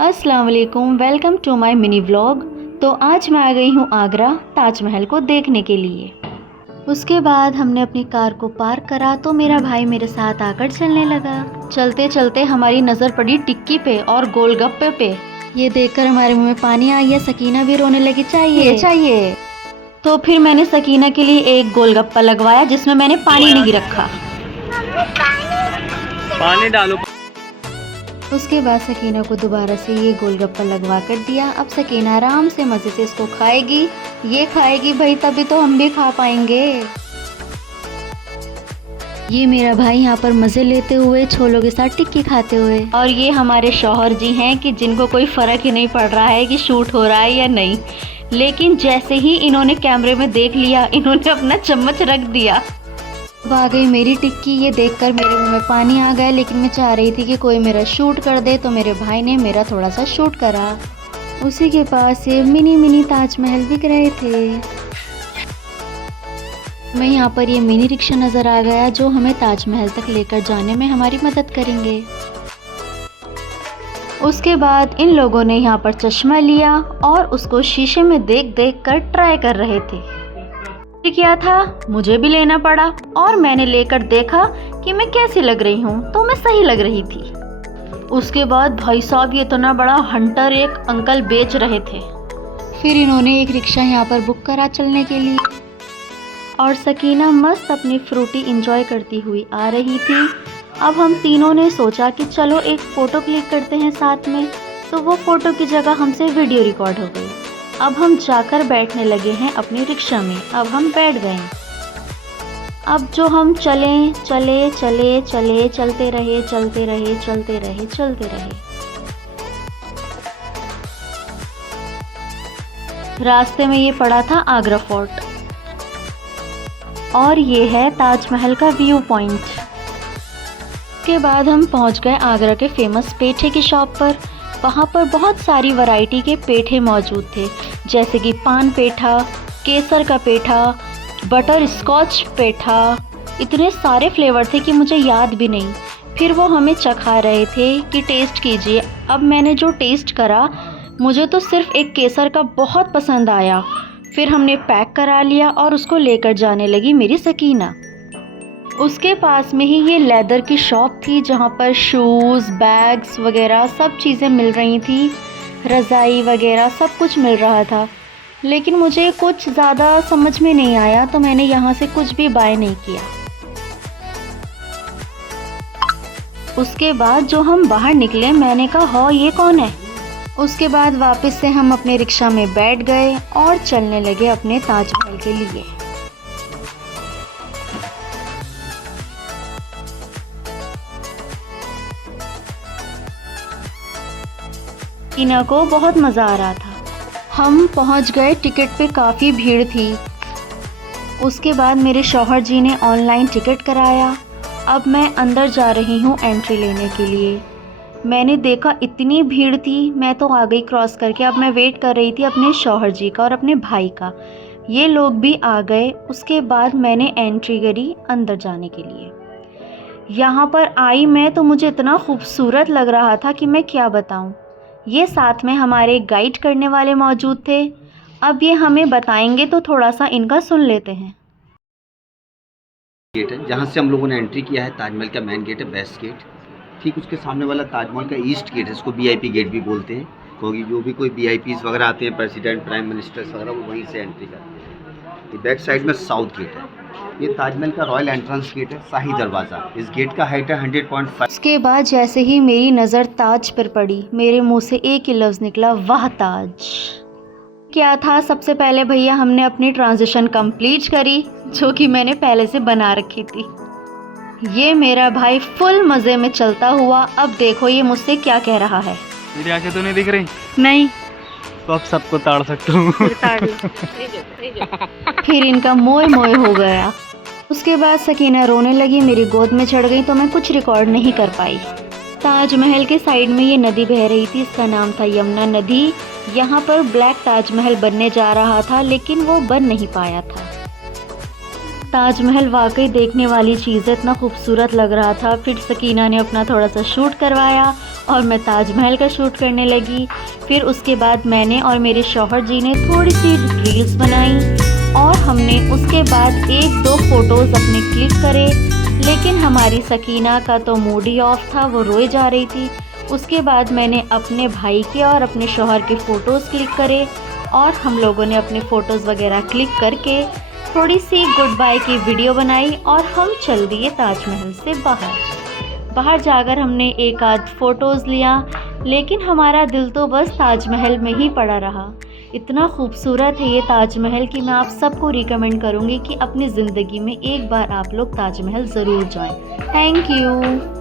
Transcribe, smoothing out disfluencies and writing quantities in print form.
अस्सलाम वालेकुम, welcome to my mini vlog. तो आज मैं आ गई हूँ आगरा ताजमहल को देखने के लिए। उसके बाद हमने अपनी कार को पार्क करा तो मेरा भाई मेरे साथ आकर चलने लगा। चलते चलते हमारी नज़र पड़ी टिक्की पे और गोलगप्पे पे। ये देखकर हमारे मुंह में पानी आ गया। सकीना भी रोने लगी, चाहिए चाहिए। तो फिर मैंने सकीना के लिए एक गोलगप्पा लगवाया जिसमें मैंने पानी नहीं रखा। पानी डालो। उसके बाद सकीना को दोबारा से ये गोलगप्पा लगवा कर दिया। अब सकीना आराम से मज़े से इसको खाएगी। ये खाएगी भाई, तभी तो हम भी खा पाएंगे। ये मेरा भाई यहाँ पर मज़े लेते हुए छोलों के साथ टिक्की खाते हुए। और ये हमारे शौहर जी हैं कि जिनको कोई फ़र्क ही नहीं पड़ रहा है कि शूट हो रहा है या नहीं। लेकिन जैसे ही इन्होंने कैमरे में देख लिया, इन्होंने अपना चम्मच रख दिया। अब आ गई मेरी टिक्की। ये देखकर मेरे मुंह में पानी आ गया, लेकिन मैं चाह रही थी कि कोई मेरा शूट कर दे, तो मेरे भाई ने मेरा थोड़ा सा शूट करा। उसी के पास ये मिनी ताजमहल दिख रहे थे। मैं यहाँ पर ये मिनी रिक्शा नज़र आ गया जो हमें ताजमहल तक लेकर जाने में हमारी मदद करेंगे। उसके बाद इन लोगों ने यहाँ पर चश्मा लिया और उसको शीशे में देख देख कर ट्राई कर रहे थे। क्या था, मुझे भी लेना पड़ा और मैंने लेकर देखा कि मैं कैसी लग रही हूँ, तो मैं सही लग रही थी। उसके बाद भाई साहब ये इतना बड़ा हंटर एक अंकल बेच रहे थे। फिर इन्होंने एक रिक्शा यहाँ पर बुक करा चलने के लिए और सकीना मस्त अपनी फ्रूटी एंजॉय करती हुई आ रही थी। अब हम तीनों ने सोचा कि चलो एक फ़ोटो क्लिक करते हैं साथ में, तो वो फ़ोटो की जगह हमसे वीडियो रिकॉर्ड हो गई। अब हम जाकर बैठने लगे हैं अपनी रिक्शा में। अब हम बैठ गए। अब जो हम चले चले चले चले चलते रहे चलते रहे चलते रहे चलते रहे। रास्ते में ये पड़ा था आगरा फोर्ट और ये है ताजमहल का व्यू पॉइंट। के बाद हम पहुंच गए आगरा के फेमस पेठे की शॉप पर। वहाँ पर बहुत सारी वैरायटी के पेठे मौजूद थे, जैसे कि पान पेठा, केसर का पेठा, बटर स्कॉच पेठा। इतने सारे फ्लेवर थे कि मुझे याद भी नहीं। फिर वो हमें चखा रहे थे कि टेस्ट कीजिए। अब मैंने जो टेस्ट करा, मुझे तो सिर्फ एक केसर का बहुत पसंद आया। फिर हमने पैक करा लिया और उसको लेकर जाने लगी मेरी सकीना। उसके पास में ही ये लेदर की शॉप थी जहाँ पर शूज़, बैग्स वगैरह सब चीज़ें मिल रही थी। रज़ाई वगैरह सब कुछ मिल रहा था, लेकिन मुझे कुछ ज़्यादा समझ में नहीं आया, तो मैंने यहाँ से कुछ भी बाय नहीं किया। उसके बाद जो हम बाहर निकले, मैंने कहा हाँ ये कौन है। उसके बाद वापस से हम अपने रिक्शा में बैठ गए और चलने लगे अपने ताजमहल के लिए। सकीना को बहुत मज़ा आ रहा था। हम पहुंच गए, टिकट पे काफ़ी भीड़ थी। उसके बाद मेरे शौहर जी ने ऑनलाइन टिकट कराया। अब मैं अंदर जा रही हूं एंट्री लेने के लिए। मैंने देखा इतनी भीड़ थी, मैं तो आ गई क्रॉस करके। अब मैं वेट कर रही थी अपने शौहर जी का और अपने भाई का। ये लोग भी आ गए। उसके बाद मैंने एंट्री करी अंदर जाने के लिए। यहाँ पर आई मैं तो मुझे इतना खूबसूरत लग रहा था कि मैं क्या बताऊँ। ये साथ में हमारे गाइड करने वाले मौजूद थे। अब ये हमें बताएंगे, तो थोड़ा सा इनका सुन लेते हैं। गेट है जहाँ से हम लोगों ने एंट्री किया है। ताजमहल का मेन गेट है, वेस्ट गेट। ठीक उसके सामने वाला ताजमहल का ईस्ट गेट है, इसको वीआईपी गेट भी बोलते हैं, क्योंकि जो भी कोई वीआईपीज वगैरह आते हैं, प्रेसिडेंट, प्राइम मिनिस्टर्स वगैरह, वो वहीं से एंट्री करते हैं। ये बैक साइड में साउथ गेट है। ये ताजमहल का रॉयल एंट्रेंस गेट है, शाही दरवाज़ा। इस गेट का हाइट है 100.5। उसके बाद जैसे ही मेरी नज़र ताज पर पड़ी, मेरे मुंह से एक ही लफ्ज़ निकला, वाह ताज। क्या था, सबसे पहले भैया हमने अपनी ट्रांजिशन कंप्लीट करी, जो कि मैंने पहले से बना रखी थी। ये मेरा भाई फुल मज़े में चलता हुआ। अब देखो ये मुझसे क्या कह रहा है। मेरी आंखें तो नहीं दिख रही? नहीं। तो अब सबको ताड़ सकता हूँ। फिर इनका मोए मोए हो गया। उसके बाद सकीना रोने लगी, मेरी गोद में चढ़ गई, तो मैं कुछ रिकॉर्ड नहीं कर पाई। ताजमहल के साइड में ये नदी बह रही थी, इसका नाम था यमुना नदी। यहाँ पर ब्लैक ताजमहल बनने जा रहा था, लेकिन वो बन नहीं पाया था। ताजमहल वाकई देखने वाली चीज़ है, इतना खूबसूरत लग रहा था। फिर सकीना ने अपना थोड़ा सा शूट करवाया और मैं ताजमहल का शूट करने लगी। फिर उसके बाद मैंने और मेरे शौहर जी ने थोड़ी सी रील्स बनाई और हमने उसके बाद 1-2 फ़ोटोज़ अपने क्लिक करे। लेकिन हमारी सकीना का तो मूड ही ऑफ था, वो रोए जा रही थी। उसके बाद मैंने अपने भाई के और अपने शौहर के फ़ोटोज़ क्लिक करे और हम लोगों ने अपने फ़ोटोज़ वगैरह क्लिक करके थोड़ी सी गुड बाय की वीडियो बनाई और हम चल दिए ताजमहल से बाहर जाकर हमने एक आध फ़ोटोज़ लिया, लेकिन हमारा दिल तो बस ताजमहल में ही पड़ा रहा। इतना खूबसूरत है ये ताजमहल कि मैं आप सबको रिकमेंड करूँगी कि अपनी ज़िंदगी में एक बार आप लोग ताजमहल ज़रूर जाएं। Thank you.